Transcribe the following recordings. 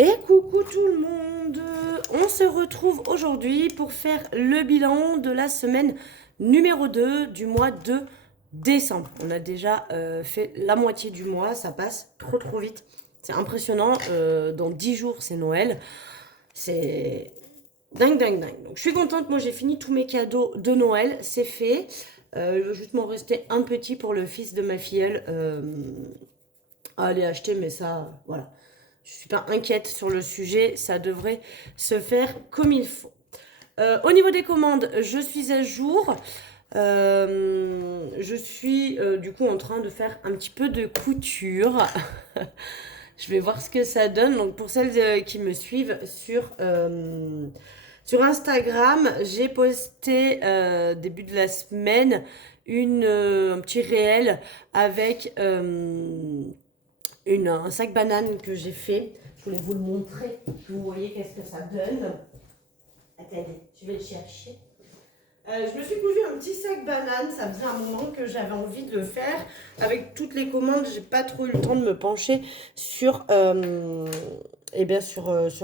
Et coucou tout le monde, on se retrouve aujourd'hui pour faire le bilan de la semaine numéro 2 du mois de décembre. On a déjà fait la moitié du mois, ça passe trop vite. C'est impressionnant, dans 10 jours c'est Noël. C'est dingue. Donc je suis contente, moi j'ai fini tous mes cadeaux de Noël, c'est fait. Il va juste m'en rester un petit pour le fils de ma filleule à aller acheter, mais ça, voilà. Je suis pas inquiète sur le sujet, ça devrait se faire comme il faut. Au niveau des commandes, je suis à jour. Je suis du coup en train de faire un petit peu de couture. Je vais voir ce que ça donne. Donc pour celles qui me suivent sur Instagram, j'ai posté début de la semaine un petit réel avec un sac banane que j'ai fait. Je voulais vous le montrer. Vous voyez qu'est-ce que ça donne. Attendez, je vais le chercher. Je me suis cousu un petit sac banane. Ça faisait un moment que j'avais envie de le faire. Avec toutes les commandes, j'ai pas trop eu le temps de me pencher sur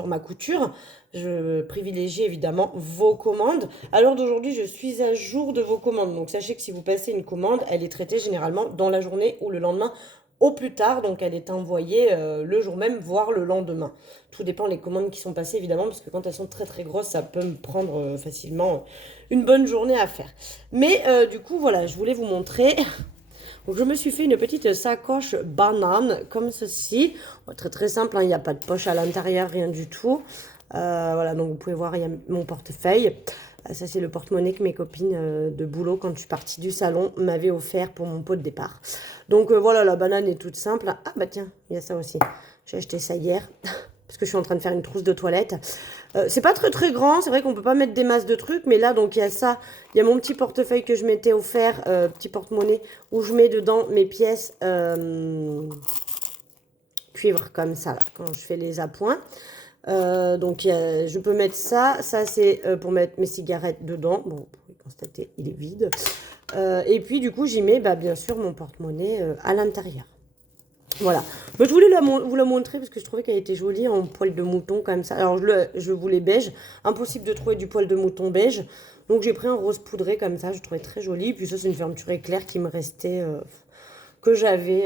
ma couture. Je privilégie évidemment vos commandes. À l'heure d'aujourd'hui, je suis à jour de vos commandes. Donc sachez que si vous passez une commande, elle est traitée généralement dans la journée ou le lendemain au plus tard. Donc elle est envoyée le jour même, voire le lendemain. Tout dépend des commandes qui sont passées évidemment, parce que quand elles sont très grosses, ça peut me prendre facilement une bonne journée à faire. Mais du coup, voilà, je voulais vous montrer. Donc je me suis fait une petite sacoche banane comme ceci. Très simple, hein, il n'y a pas de poche à l'intérieur, rien du tout. Voilà, donc vous pouvez voir, il y a mon portefeuille. Ça, c'est le porte-monnaie que mes copines de boulot, quand je suis partie du salon, m'avaient offert pour mon pot de départ. Donc voilà, la banane est toute simple. Ah bah tiens, il y a ça aussi. J'ai acheté ça hier parce que je suis en train de faire une trousse de toilette. C'est pas très grand, c'est vrai qu'on peut pas mettre des masses de trucs, mais là, donc il y a ça. Il y a mon petit portefeuille que je m'étais offert, petit porte-monnaie, où je mets dedans mes pièces cuivre comme ça, là, quand je fais les appoints. Donc je peux mettre ça. Ça, c'est pour mettre mes cigarettes dedans. Bon, vous pouvez constater, il est vide. Et puis, du coup, j'y mets, bien sûr, mon porte-monnaie à l'intérieur. Voilà. Mais je voulais vous la montrer parce que je trouvais qu'elle était jolie en poil de mouton comme ça. Alors, je voulais beige. Impossible de trouver du poil de mouton beige. Donc, j'ai pris un rose poudré comme ça. Je trouvais très joli. Puis ça, c'est une fermeture éclair qui me restait, que j'avais.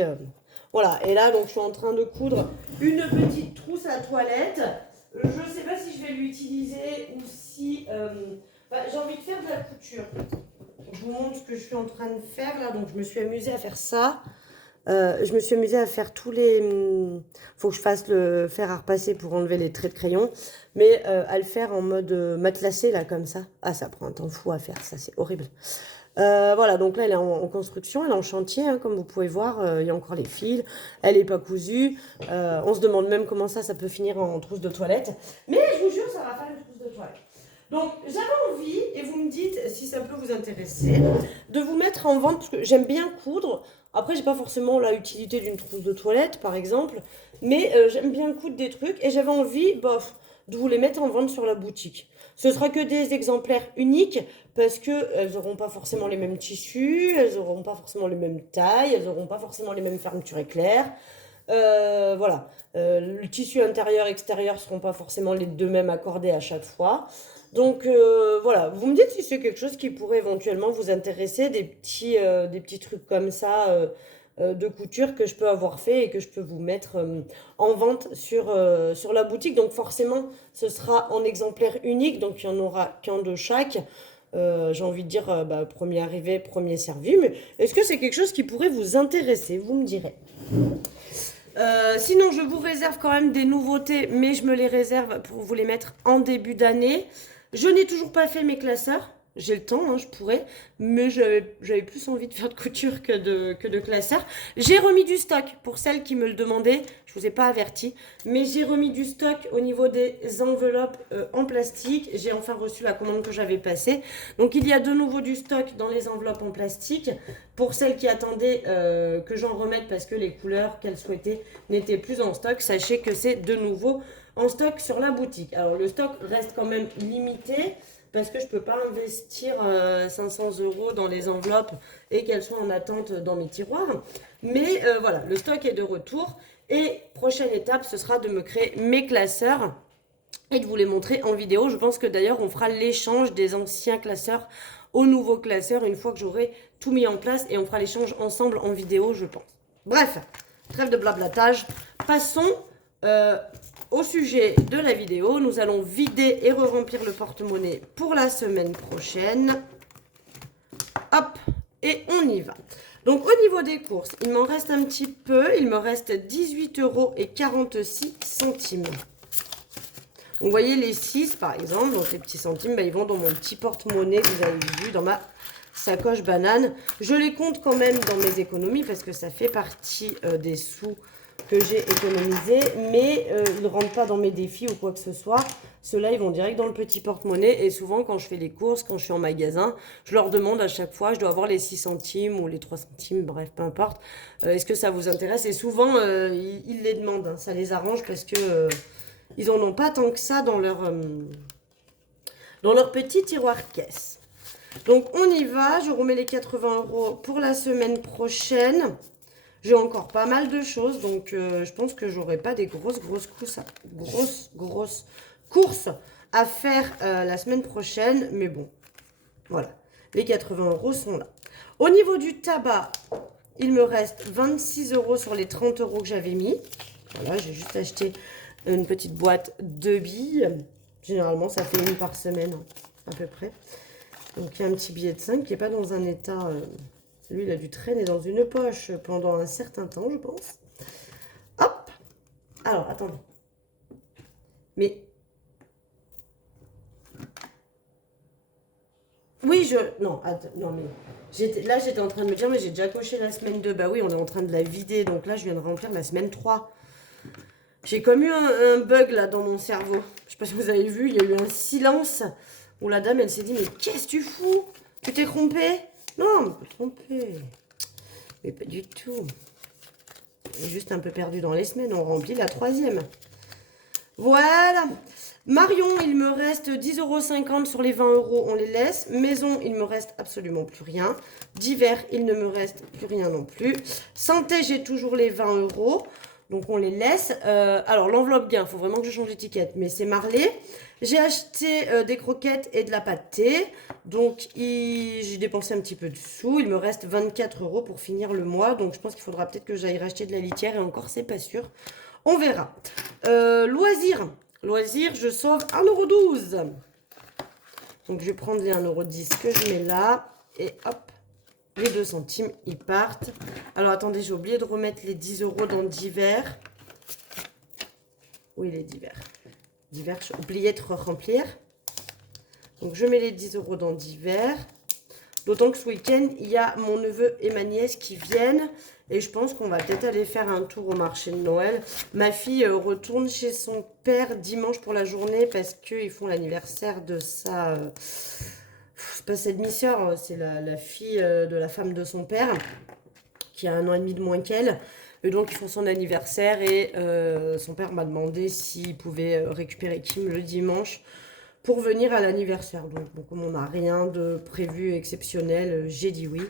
Voilà. Et là, donc, je suis en train de coudre une petite trousse à toilette. Je ne sais pas si je vais l'utiliser ou si... j'ai envie de faire de la couture. Je vous montre ce que je suis en train de faire là. Donc, je me suis amusée à faire ça. Je me suis amusée à faire tous les... faut que je fasse le fer à repasser pour enlever les traits de crayon. Mais à le faire en mode matelassé, là, comme ça. Ah, ça prend un temps fou à faire, ça, c'est horrible. Voilà, donc là, elle est en construction, elle est en chantier, hein, comme vous pouvez voir. Il y a encore les fils, elle n'est pas cousue. On se demande même comment ça peut finir en trousse de toilette. Mais je vous jure, ça va faire une trousse de toilette. Donc, j'avais envie, et vous me dites si ça peut vous intéresser, de vous mettre en vente, parce que j'aime bien coudre. Après, j'ai pas forcément la utilité d'une trousse de toilette, par exemple, mais j'aime bien coudre des trucs, et j'avais envie, de vous les mettre en vente sur la boutique. Ce sera que des exemplaires uniques, parce qu'elles n'auront pas forcément les mêmes tissus, elles n'auront pas forcément les mêmes tailles, elles n'auront pas forcément les mêmes fermetures éclairs. Voilà. Le tissu intérieur-extérieur ne seront pas forcément les deux mêmes accordés à chaque fois. Donc voilà, vous me dites si c'est quelque chose qui pourrait éventuellement vous intéresser, des petits trucs comme ça de couture que je peux avoir fait et que je peux vous mettre en vente sur la boutique. Donc forcément, ce sera en exemplaire unique, donc il n'y en aura qu'un de chaque. J'ai envie de dire premier arrivé, premier servi. Mais est-ce que c'est quelque chose qui pourrait vous intéresser? Vous me direz. Sinon, je vous réserve quand même des nouveautés, mais je me les réserve pour vous les mettre en début d'année. Je n'ai toujours pas fait mes classeurs. J'ai le temps, hein, je pourrais, mais j'avais plus envie de faire de couture que de classeurs. J'ai remis du stock pour celles qui me le demandaient. Je ne vous ai pas averti, mais j'ai remis du stock au niveau des enveloppes en plastique. J'ai enfin reçu la commande que j'avais passée. Donc il y a de nouveau du stock dans les enveloppes en plastique. Pour celles qui attendaient que j'en remette parce que les couleurs qu'elles souhaitaient n'étaient plus en stock, sachez que c'est de nouveau en stock sur la boutique. Alors le stock reste quand même limité, parce que je ne peux pas investir 500 € dans les enveloppes et qu'elles soient en attente dans mes tiroirs. Mais voilà, le stock est de retour. Et prochaine étape, ce sera de me créer mes classeurs et de vous les montrer en vidéo. Je pense que d'ailleurs, on fera l'échange des anciens classeurs aux nouveaux classeurs une fois que j'aurai tout mis en place. Et on fera l'échange ensemble en vidéo, je pense. Bref, trêve de blablatage. Passons au sujet de la vidéo. Nous allons vider et re-remplir le porte-monnaie pour la semaine prochaine. Hop, et on y va. Donc au niveau des courses, il m'en reste un petit peu. Il me reste 18,46 €. Donc, vous voyez les 6 par exemple, donc les petits centimes, bah, ils vont dans mon petit porte-monnaie que vous avez vu, dans ma sacoche banane. Je les compte quand même dans mes économies parce que ça fait partie des sous que j'ai économisés. Mais ils ne rentrent pas dans mes défis ou quoi que ce soit. Ceux-là, ils vont direct dans le petit porte-monnaie. Et souvent, quand je fais les courses, quand je suis en magasin, je leur demande à chaque fois, je dois avoir les 6 centimes ou les 3 centimes, bref, peu importe. Est-ce que ça vous intéresse? Et souvent, ils les demandent. Hein. Ça les arrange parce que... ils n'en ont pas tant que ça dans leur petit tiroir caisse. Donc, on y va. Je remets les 80 € pour la semaine prochaine. J'ai encore pas mal de choses. Donc, je pense que j'aurai pas des grosses courses à faire la semaine prochaine. Mais bon, voilà. Les 80 € sont là. Au niveau du tabac, il me reste 26 € sur les 30 € que j'avais mis. Voilà, j'ai juste acheté... une petite boîte de billes. Généralement, ça fait une par semaine, à peu près. Donc, il y a un petit billet de 5 qui n'est pas dans un état... lui, il a dû traîner dans une poche pendant un certain temps, je pense. Hop. Alors, attendez. Mais... oui, non, attends, non, mais... là, j'étais en train de me dire, mais j'ai déjà coché la semaine 2. Bah oui, on est en train de la vider. Donc là, je viens de remplir la semaine 3. J'ai comme eu un bug là dans mon cerveau. Je sais pas si vous avez vu, il y a eu un silence où la dame elle s'est dit mais qu'est-ce que tu fous? Tu t'es trompé? Non, pas trompé. Mais pas du tout. J'ai juste un peu perdu dans les semaines. On remplit la 3e. Voilà. Marion, il me reste 10,50 € sur les 20 €. On les laisse. Maison, il me reste absolument plus rien. Divers, il ne me reste plus rien non plus. Santé, j'ai toujours les 20 €. Donc, on les laisse. Alors, l'enveloppe bien, il faut vraiment que je change l'étiquette. Mais c'est Marley. J'ai acheté des croquettes et de la pâte thé. Donc, j'ai dépensé un petit peu de sous. Il me reste 24 € pour finir le mois. Donc, je pense qu'il faudra peut-être que j'aille racheter de la litière. Et encore, c'est pas sûr. On verra. Loisirs. Loisirs, je sauve 1,12 €. Donc, je vais prendre les 1,10 € que je mets là. Et hop. Les 2 centimes, ils partent. Alors, attendez, j'ai oublié de remettre les 10 € dans divers. Oui, les divers. Divers, j'ai oublié de remplir. Donc, je mets les 10 € dans divers. D'autant que ce week-end, il y a mon neveu et ma nièce qui viennent. Et je pense qu'on va peut-être aller faire un tour au marché de Noël. Ma fille retourne chez son père dimanche pour la journée parce qu'ils font l'anniversaire de sa... c'est pas sa demi-sœur, c'est la fille de la femme de son père, qui a 1 an et demi de moins qu'elle. Et donc, ils font son anniversaire et son père m'a demandé s'il pouvait récupérer Kim le dimanche pour venir à l'anniversaire. Donc, bon, comme on n'a rien de prévu exceptionnel, j'ai dit oui.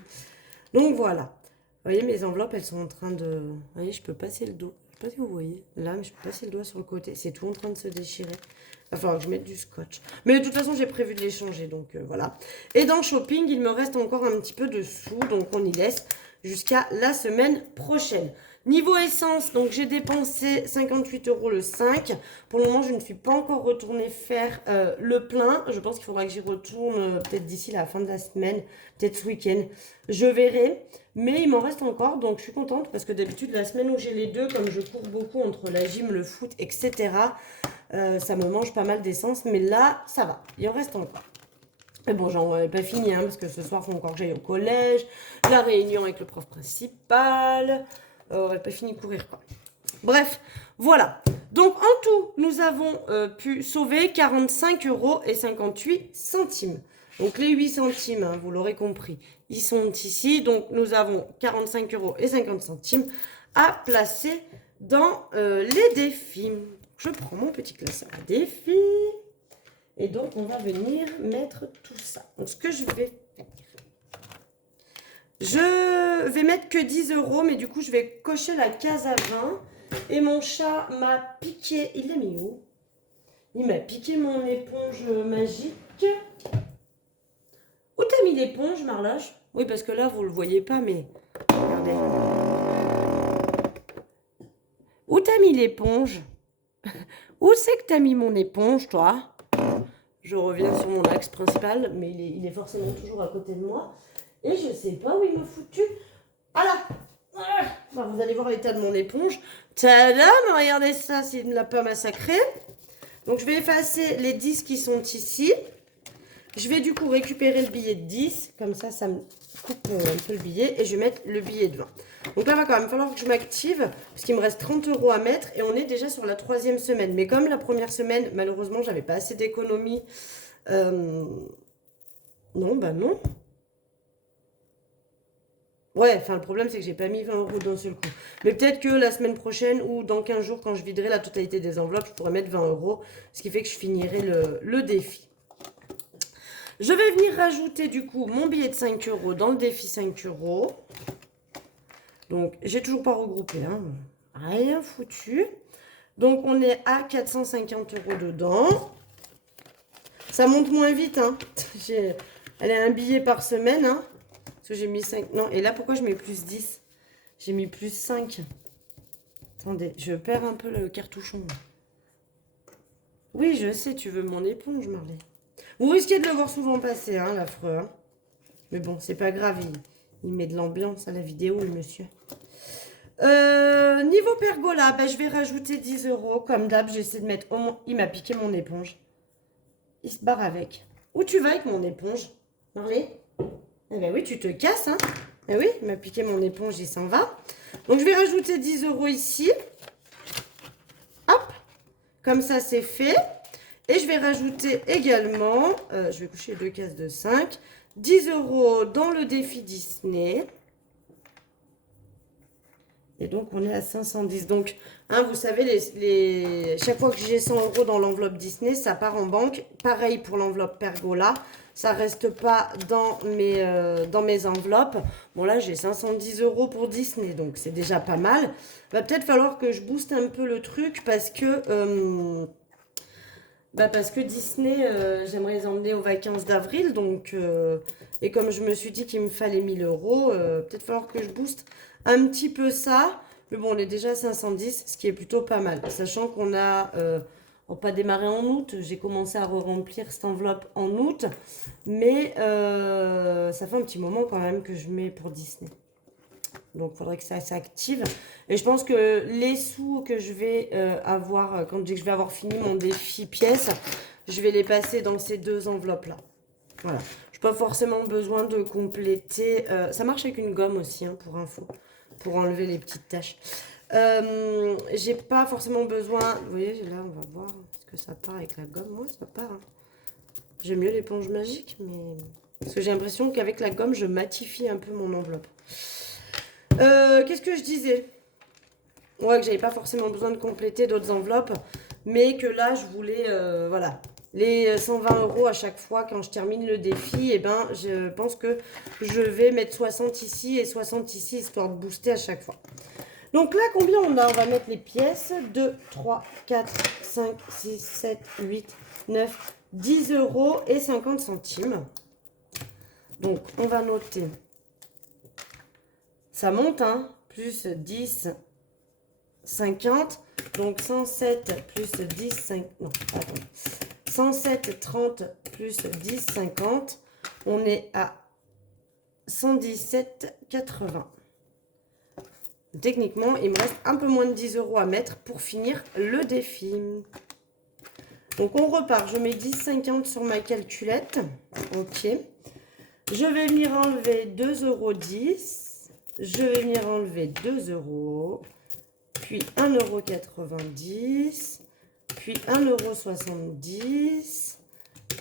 Donc, voilà. Vous voyez, mes enveloppes, elles sont en train de... vous voyez, je peux passer le dos. Je sais pas si vous voyez. Là, mais je peux passer le doigt sur le côté. C'est tout en train de se déchirer. Il va falloir que je mette du scotch. Mais de toute façon, j'ai prévu de les changer. Donc, voilà. Et dans shopping, il me reste encore un petit peu de sous. Donc, on y laisse jusqu'à la semaine prochaine. Niveau essence, donc j'ai dépensé 58 € le 5. Pour le moment, je ne suis pas encore retournée faire le plein. Je pense qu'il faudra que j'y retourne peut-être d'ici la fin de la semaine, peut-être ce week-end. Je verrai. Mais il m'en reste encore, donc je suis contente parce que d'habitude, la semaine où j'ai les deux, comme je cours beaucoup entre la gym, le foot, etc., ça me mange pas mal d'essence. Mais là, ça va, il en reste encore. Mais bon, j'en ai pas fini, hein, parce que ce soir, il faut encore que j'aille au collège, la réunion avec le prof principal. On n'a pas fini de courir, quoi. Bref, voilà. Donc, en tout, nous avons pu sauver 45,58 €. Donc, les 8 centimes, hein, vous l'aurez compris, ils sont ici. Donc, nous avons 45,50 € à placer dans les défis. Je prends mon petit classeur à défis. Et donc, on va venir mettre tout ça. Donc, ce que je vais faire... je vais mettre que 10 €, mais du coup, je vais cocher la case à 20. Et mon chat m'a piqué, il l'a mis où? Il m'a piqué mon éponge magique. Où t'as mis l'éponge, Marloche? Oui, parce que là, vous le voyez pas, mais regardez. Où t'as mis l'éponge? Où c'est que t'as mis mon éponge, toi? Je reviens sur mon axe principal, mais il est forcément toujours à côté de moi. Et je sais pas où il m'a foutu. Ah là! Enfin, vous allez voir l'état de mon éponge. Tadam! Regardez ça, s'il ne l'a pas massacré. Donc je vais effacer les 10 qui sont ici. Je vais du coup récupérer le billet de 10. Comme ça me coupe un peu le billet. Et je vais mettre le billet de 20. Donc là, il va quand même falloir que je m'active. Parce qu'il me reste 30 € à mettre. Et on est déjà sur la 3e semaine. Mais comme la première semaine, malheureusement, j'avais pas assez d'économie. Non, bah non. Ouais, enfin le problème c'est que j'ai pas mis 20 € d'un seul coup. Mais peut-être que la semaine prochaine ou dans 15 jours quand je viderai la totalité des enveloppes, je pourrais mettre 20 €. Ce qui fait que je finirai le défi. Je vais venir rajouter du coup mon billet de 5 € dans le défi 5 €. Donc j'ai toujours pas regroupé, hein. Rien foutu. Donc on est à 450 € dedans. Ça monte moins vite, hein. Elle a un billet par semaine, hein. Parce que j'ai mis 5. Non, et là, pourquoi je mets plus 10? J'ai mis plus 5. Attendez, je perds un peu le cartouchon. Oui, je sais, tu veux mon éponge, Marley. Vous risquez de le voir souvent passer, hein, l'affreux. Hein. Mais bon, c'est pas grave, il met de l'ambiance à la vidéo, le monsieur. Niveau pergola, ben, je vais rajouter 10 €. Comme d'hab, j'essaie de mettre... Oh, il m'a piqué mon éponge. Il se barre avec. Où tu vas avec mon éponge, Marley? Eh ben oui, tu te casses, hein. Eh oui, il m'a piqué mon éponge, il s'en va. Donc, je vais rajouter 10 € ici. Hop. Comme ça, c'est fait. Et je vais rajouter également, je vais coucher 2 cases de 5, 10 € dans le défi Disney. Et donc, on est à 510. Donc, hein, vous savez, chaque fois que j'ai 100 € dans l'enveloppe Disney, ça part en banque. Pareil pour l'enveloppe Pergola. Ça reste pas dans mes enveloppes. Bon, là, j'ai 510 € pour Disney. Donc, c'est déjà pas mal. Va peut-être falloir que je booste un peu le truc parce que Disney, j'aimerais les emmener aux vacances d'avril. Donc, et comme je me suis dit qu'il me fallait 1000 €, peut-être falloir que je booste un petit peu ça. Mais bon, on est déjà à 510, ce qui est plutôt pas mal. Sachant qu'on a pas démarré en août. J'ai commencé à remplir cette enveloppe en août. Mais ça fait un petit moment quand même que je mets pour Disney. Donc, il faudrait que ça s'active. Et je pense que les sous que je vais avoir, quand je vais avoir fini mon défi pièces, je vais les passer dans ces 2 enveloppes-là. Voilà. Je n'ai pas forcément besoin de compléter. Ça marche avec une gomme aussi, hein, pour info, pour enlever les petites taches. J'ai pas forcément besoin. Vous voyez, là, on va voir. Est-ce que ça part avec la gomme? Moi, ça part. Hein. J'aime mieux l'éponge magique, mais. Parce que j'ai l'impression qu'avec la gomme, je matifie un peu mon enveloppe. Qu'est-ce que je disais? Ouais, que j'avais pas forcément besoin de compléter d'autres enveloppes, mais que là, je voulais, voilà, les 120 € à chaque fois quand je termine le défi, et ben, je pense que je vais mettre 60 ici et 60 ici, histoire de booster à chaque fois. Donc là, combien on a? On va mettre les pièces. 2, 3, 4, 5, 6, 7, 8, 9, 10 € et 50 centimes. Donc, on va noter... Ça monte, hein, plus 10, 50, donc 107 plus 10, 5, non, attends, 107, 30 plus 10, 50, on est à 117, 80. Techniquement, il me reste un peu moins de 10 € à mettre pour finir le défi. Donc, on repart, je mets 10, 50 sur ma calculette, ok. Je vais venir enlever 2,10 €. Je vais venir enlever 2 €, puis 1,90 €, puis 1,70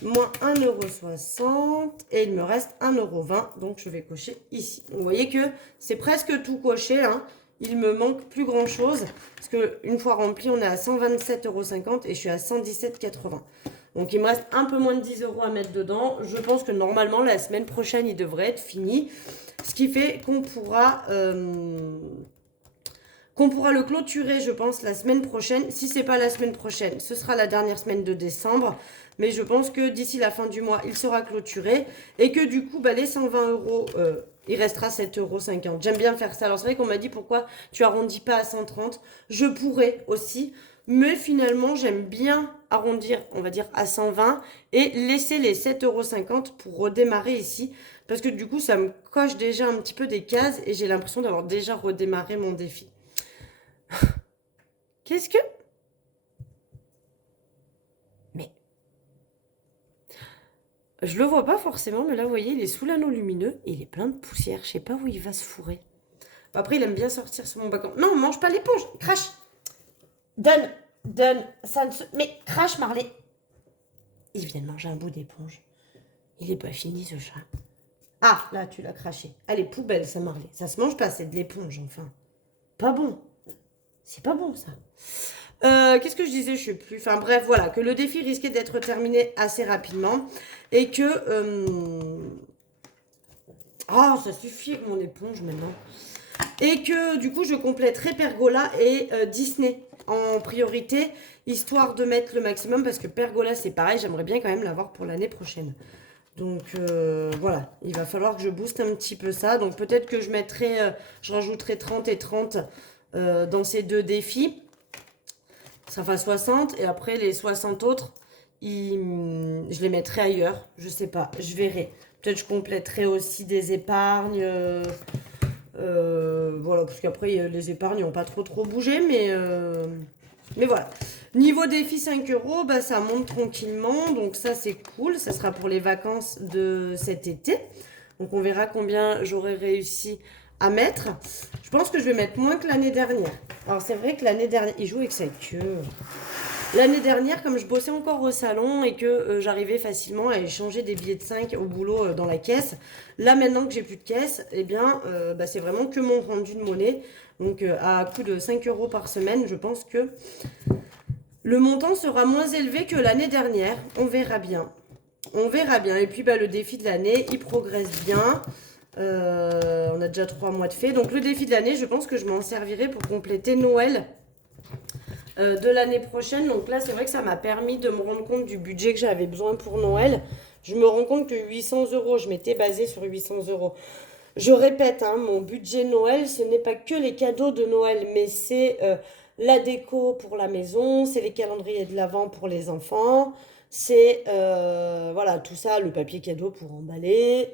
€, moins 1,60 € et il me reste 1,20 €. Donc, je vais cocher ici. Vous voyez que c'est presque tout coché. Hein. Il me manque plus grand chose parce qu'une fois rempli, on est à 127,50 € et je suis à 117,80 €. Donc, il me reste un peu moins de 10 € à mettre dedans. Je pense que normalement, la semaine prochaine, il devrait être fini. Ce qui fait qu'on pourra qu'on pourra le clôturer, je pense, la semaine prochaine. Si c'est pas la semaine prochaine, ce sera la dernière semaine de décembre. Mais je pense que d'ici la fin du mois, il sera clôturé. Et que du coup, bah, les 120 euros, il restera 7,50 €. J'aime bien faire ça. Alors c'est vrai qu'on m'a dit pourquoi tu arrondis pas à 130. Je pourrais aussi. Mais finalement, j'aime bien arrondir, on va dire, à 120 et laisser les 7,50 € pour redémarrer ici. Parce que du coup, ça me coche déjà un petit peu des cases et j'ai l'impression d'avoir déjà redémarré mon défi. Qu'est-ce que... Mais... Je le vois pas forcément, mais là, vous voyez, il est sous l'anneau lumineux et il est plein de poussière. Je sais pas où il va se fourrer. Après, il aime bien sortir sur mon balcon. Non, mange pas l'éponge. Crache. Donne. Ça ne se... Mais crache, Marley. Il vient de manger un bout d'éponge. Il est pas fini, ce chat. Ah, là, tu l'as craché. Allez, poubelle, ça, Marley. Ça se mange pas, c'est de l'éponge, enfin. Pas bon. C'est pas bon, ça. Qu'est-ce que je disais? Je sais plus. Enfin, bref, voilà. Que le défi risquait d'être terminé assez rapidement. Et que... Ah, ça suffit avec mon éponge, maintenant. Et que, du coup, je compléterai Pergola et Disney en priorité, histoire de mettre le maximum. Parce que Pergola, c'est pareil. J'aimerais bien quand même l'avoir pour l'année prochaine. Donc voilà, il va falloir que je booste un petit peu ça. Donc peut-être que je mettrai, je rajouterai 30 et 30 dans ces deux défis. Ça fait 60 et après les 60 autres, je les mettrai ailleurs. Je sais pas, je verrai. Peut-être je compléterai aussi des épargnes. Voilà, parce qu'après les épargnes n'ont pas trop bougé, mais voilà. Niveau défi 5 €, bah, ça monte tranquillement. Donc ça, c'est cool. Ça sera pour les vacances de cet été. Donc on verra combien j'aurai réussi à mettre. Je pense que je vais mettre moins que l'année dernière. Alors c'est vrai que l'année dernière... Il joue avec sa queue. L'année dernière, comme je bossais encore au salon et que j'arrivais facilement à échanger des billets de 5 au boulot dans la caisse, là maintenant que j'ai plus de caisse, eh bien bah, c'est vraiment que mon rendu de monnaie. Donc à coût de 5 € par semaine, je pense que le montant sera moins élevé que l'année dernière. On verra bien. On verra bien. Et puis bah, le défi de l'année, il progresse bien. On a déjà 3 mois de fait. Donc le défi de l'année, je pense que je m'en servirai pour compléter Noël de l'année prochaine. Donc là, c'est vrai que ça m'a permis de me rendre compte du budget que j'avais besoin pour Noël. Je me rends compte que 800 €, je m'étais basée sur 800 €. Je répète, hein, mon budget Noël, ce n'est pas que les cadeaux de Noël, mais c'est la déco pour la maison, c'est les calendriers de l'Avent pour les enfants, c'est voilà, tout ça, le papier cadeau pour emballer.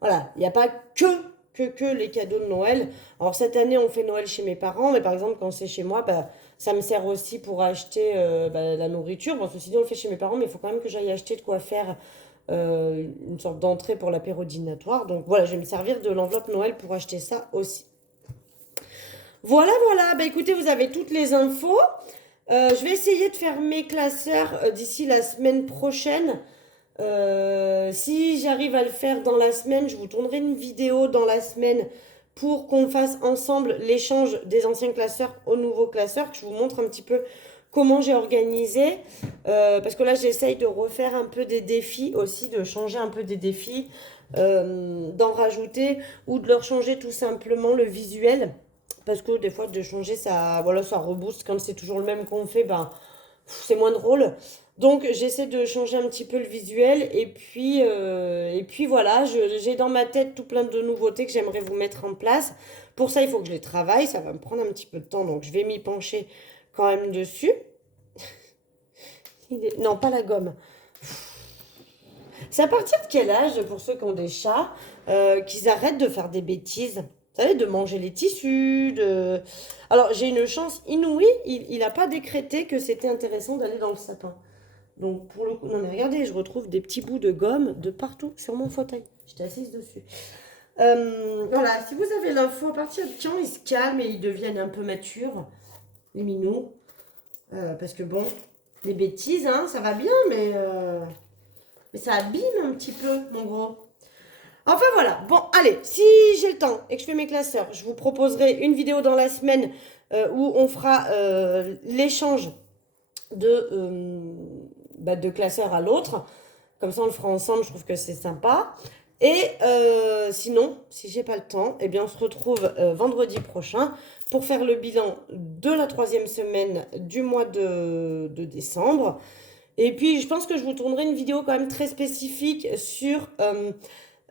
Voilà, il n'y a pas que les cadeaux de Noël. Alors cette année, on fait Noël chez mes parents, mais par exemple, quand c'est chez moi, bah, ça me sert aussi pour acheter bah, la nourriture. Bon, ceci dit, on le fait chez mes parents, mais il faut quand même que j'aille acheter de quoi faire une sorte d'entrée pour l'apéro dînatoire. Donc voilà, je vais me servir de l'enveloppe Noël pour acheter ça aussi. Voilà, voilà. Bah écoutez, vous avez toutes les infos. Je vais essayer de faire mes classeurs d'ici la semaine prochaine. Si j'arrive à le faire dans la semaine, je vous tournerai une vidéo dans la semaine pour qu'on fasse ensemble l'échange des anciens classeurs aux nouveaux classeurs, que je vous montre un petit peu comment j'ai organisé. Parce que là, j'essaye de refaire un peu des défis aussi, de changer un peu des défis, d'en rajouter ou de leur changer tout simplement le visuel. Parce que des fois, de changer, ça, voilà, ça rebooste. Quand c'est toujours le même qu'on fait, ben, c'est moins drôle. Donc, j'essaie de changer un petit peu le visuel. Et puis voilà, j'ai dans ma tête tout plein de nouveautés que j'aimerais vous mettre en place. Pour ça, il faut que je les travaille. Ça va me prendre un petit peu de temps. Donc, je vais m'y pencher quand même dessus. Non, pas la gomme. C'est à partir de quel âge, pour ceux qui ont des chats, qu'ils arrêtent de faire des bêtises? Vous savez, de manger les tissus, de... Alors, j'ai une chance inouïe. Il n'a pas décrété que c'était intéressant d'aller dans le sapin. Donc, pour le coup... Non, mais regardez, je retrouve des petits bouts de gomme de partout sur mon fauteuil. J'étais assise dessus. Voilà, si vous avez l'info, à partir de quand ils se calment et ils deviennent un peu matures, les minous. Parce que bon, les bêtises, hein, ça va bien, mais ça abîme un petit peu, mon gros. Enfin voilà, bon allez, si j'ai le temps et que je fais mes classeurs, je vous proposerai une vidéo dans la semaine où on fera l'échange de classeurs à l'autre. Comme ça on le fera ensemble, je trouve que c'est sympa. Et sinon, si j'ai pas le temps, eh bien on se retrouve vendredi prochain pour faire le bilan de la 3e semaine du mois de décembre. Et puis je pense que je vous tournerai une vidéo quand même très spécifique sur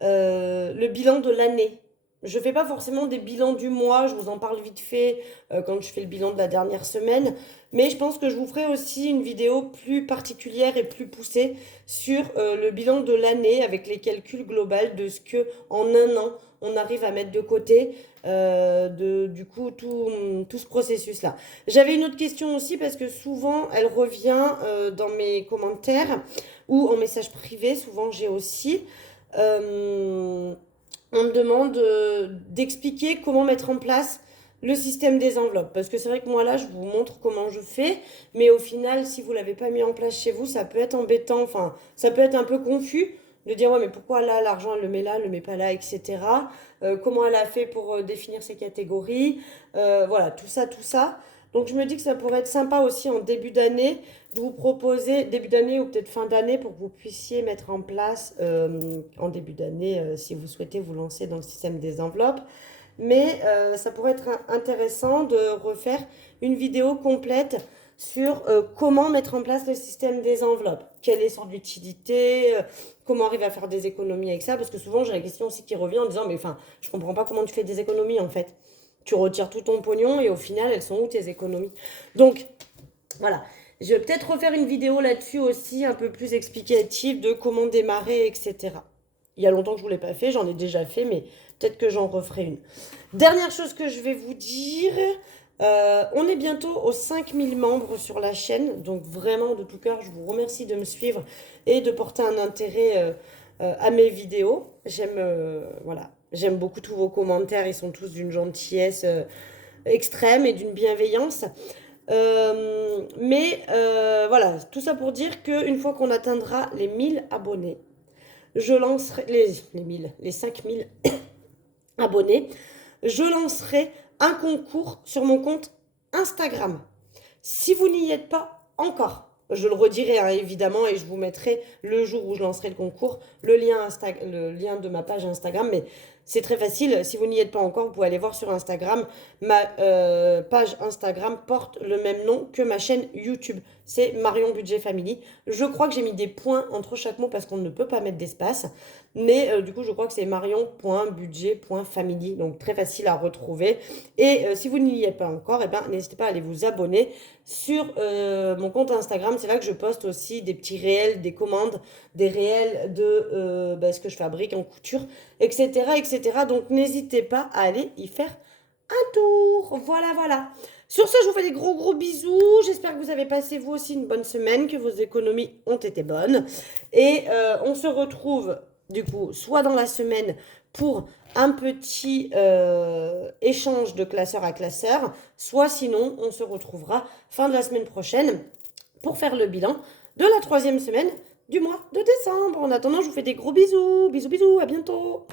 le bilan de l'année. Je ne fais pas forcément des bilans du mois, je vous en parle vite fait quand je fais le bilan de la dernière semaine, mais je pense que je vous ferai aussi une vidéo plus particulière et plus poussée sur le bilan de l'année avec les calculs globaux de ce que en un an on arrive à mettre de côté du coup tout ce processus-là. J'avais une autre question aussi parce que souvent elle revient dans mes commentaires ou en message privé, souvent j'ai aussi. Euh, on me demande d'expliquer comment mettre en place le système des enveloppes. Parce que c'est vrai que moi là, je vous montre comment je fais, mais au final, si vous ne l'avez pas mis en place chez vous, ça peut être embêtant, enfin, ça peut être un peu confus de dire, ouais, mais pourquoi là, l'argent, elle le met là, elle le met pas là, etc. Comment elle a fait pour définir ses catégories, voilà, tout ça, tout ça. Donc je me dis que ça pourrait être sympa aussi en début d'année de vous proposer, début d'année ou peut-être fin d'année, pour que vous puissiez mettre en place en début d'année, si vous souhaitez vous lancer dans le système des enveloppes. Mais ça pourrait être intéressant de refaire une vidéo complète sur comment mettre en place le système des enveloppes. Quelle est son utilité, comment arriver à faire des économies avec ça. Parce que souvent, j'ai la question aussi qui revient en disant, mais enfin, je comprends pas comment tu fais des économies en fait. Tu retires tout ton pognon et au final, elles sont où tes économies? Donc, voilà. Je vais peut-être refaire une vidéo là-dessus aussi, un peu plus explicative de comment démarrer, etc. Il y a longtemps que je ne l'ai pas fait, j'en ai déjà fait, mais peut-être que j'en referai une. Dernière chose que je vais vous dire, on est bientôt aux 5000 membres sur la chaîne, donc vraiment de tout cœur, je vous remercie de me suivre et de porter un intérêt à mes vidéos. Voilà, j'aime beaucoup tous vos commentaires, ils sont tous d'une gentillesse extrême et d'une bienveillance. Voilà, tout ça pour dire qu'une fois qu'on atteindra les 1000 abonnés, je lancerai les 5000 abonnés, je lancerai un concours sur mon compte Instagram. Si vous n'y êtes pas encore, je le redirai hein, évidemment et je vous mettrai le jour où je lancerai le concours, le lien de ma page Instagram, mais c'est très facile, si vous n'y êtes pas encore, vous pouvez aller voir sur Instagram. Ma page Instagram porte le même nom que ma chaîne YouTube. C'est Marion Budget Family. Je crois que j'ai mis des points entre chaque mot parce qu'on ne peut pas mettre d'espace. Mais du coup, je crois que c'est marion.budget.family. Donc très facile à retrouver. Et si vous n'y êtes pas encore, eh ben, n'hésitez pas à aller vous abonner sur mon compte Instagram. C'est là que je poste aussi des petits réels, des commandes, des réels de ce que je fabrique en couture, etc. etc. Donc n'hésitez pas à aller y faire un tour. Voilà, voilà. Sur ce, je vous fais des gros gros bisous. J'espère que vous avez passé vous aussi une bonne semaine, que vos économies ont été bonnes. Et on se retrouve du coup soit dans la semaine pour un petit échange de classeur à classeur, soit sinon on se retrouvera fin de la semaine prochaine pour faire le bilan de la 3e semaine du mois de décembre. En attendant, je vous fais des gros bisous. Bisous, bisous, à bientôt.